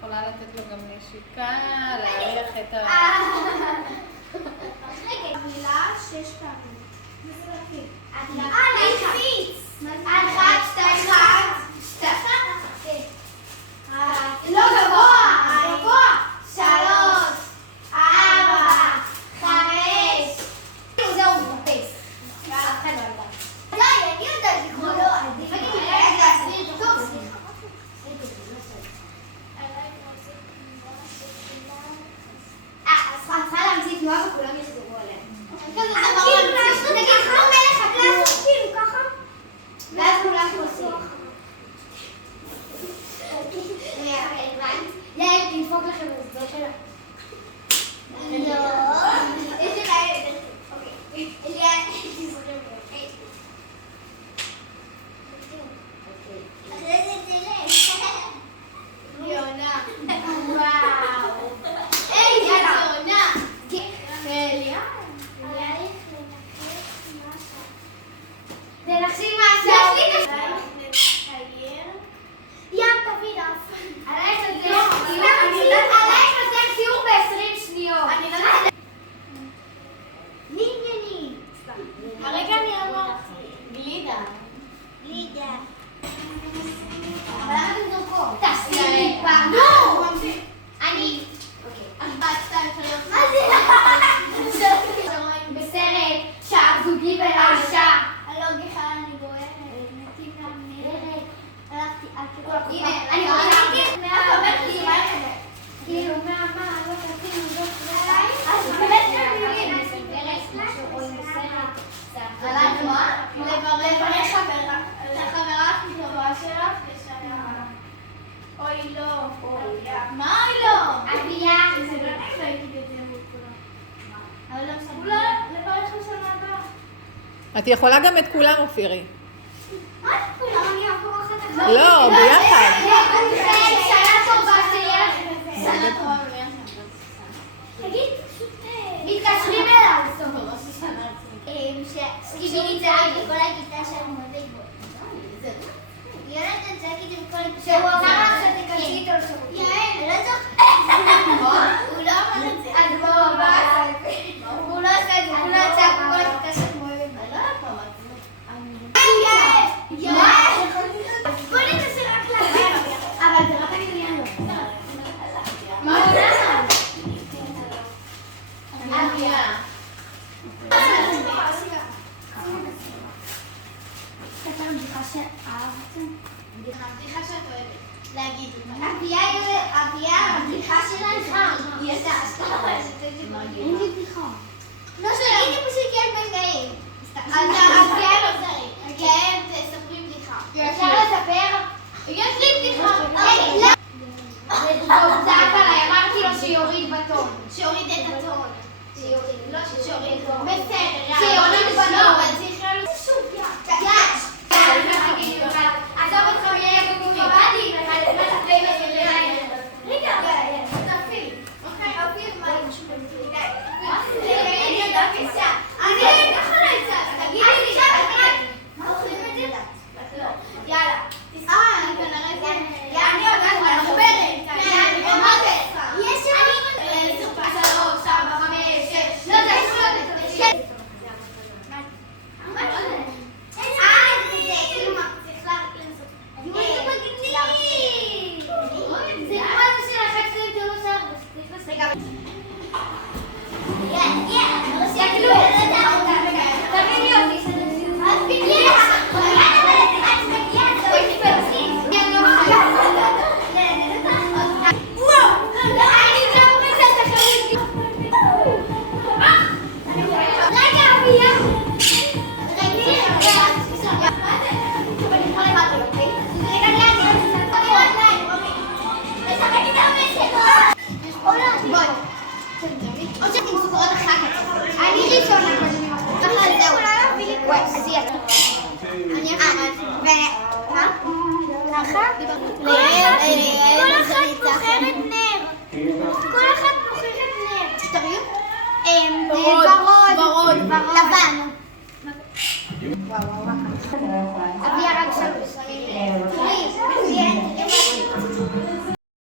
יכולה לתת לו גם נשיקה, להריח את ה... מילה 6 פעמים. להקפיץ. 1, 2, 1. לא גבוה. 3, 4, 5. זהו, מחפש. אף אחד לא יודע. די, אני יודעת לקרוא לו. את צריכה להמציא תנועה וכולם יחזרו עליה. נגיד כמו מלך הקלאס, כאילו ככה. ואז כולם עושים. יאללה, תדפוק לכם את זה שלה. לא. איזה כאלה. אוקיי. יאללה, תזכרו. אחרי זה תלך. יונה. וואו. איזה יונה. אליה. תנחשי מה זה. ים תביא דף. עלייך לתת ציור ב-20 שניות. אני לא יודעת. נינייני. הרגע אני אמרתי. גלידה. אבל למה אתם זורקות? תעשי לי פעם. נו! אני... אז בת 2, 3. מה זה? בסרט שער זוגי ולאשה. הלא גיחה אני גואלת. נתיב למלך. הלכתי עד שכל הקופה. הנה, אני רוצה כאילו, מה, לא תתאים, לא תתאים. אז באמת אני לברך לחברה הכי טובה שלך בשנה. אוי לא. מה אוי לא? אביה. זה לא נעים לא הייתי בזה מול כולם. אבל לא מסתכלו לברך לשנה הבאה. את יכולה גם את כולם, אופירי. מה את כולם? אני אעבור אחת אחת. לא, ביחד. שנה טובה שיהיה לך. שנה טובה וביחד. תגיד, פשוט מתקשרים אליו. שגיבינית צעקת כל הכיתה של מודד בו. יונתן צעקת עם כל הכיתה. שהוא אמר לך שתכנסי איתו לשירות. יעל, לא זוכר. הוא לא אמר את זה. אז בואו הבא. הוא לא עשה את זה. הוא לא צעק כל הכיתה של מודד בו. בוא ננסה רק להגיד. אבל זה רק אני לא. מה עונה? אביה. ספר בדיחה שאהבתם. בדיחה שאת אוהבת. להגיד אותה. הבדיחה שלה היא הייתה אין לי בדיחה. לא שתגידי פשוט כן בגאים. אז אביה לא צריך. כן, תספרי בדיחה. אפשר לספר? יש לי בדיחה. הוא צעק עליי, אמרתי לו שיוריד בטון. שיוריד את הטון. לא שיוריד. בסדר, שיוריד בטון. לא, אבל צריך להיות... שוב, עזוב אותך מילד וגובי. רגע, תפעיל. אוקיי, אופיר, מה יש? אני יודעת כיסה. אני ככה לא יצא. תגידי לי. מה אוכלים את זה? לא. יאללה. אני כנראה זה... אני יודעת מה מחוברת. מה זה? יש אני... 3, 4, 5, 6. לא, זה יש לי. מה זה? רגע, או שתים סוכרות אחר כך. אני ראשונה. זהו. וואי, אז יהיה. אני מה? ככה? כל אחת בוחרת נר. כל אחת בוחרת נר. תשתריר? ורוד. לבן. אביה רק שלוש. תראי.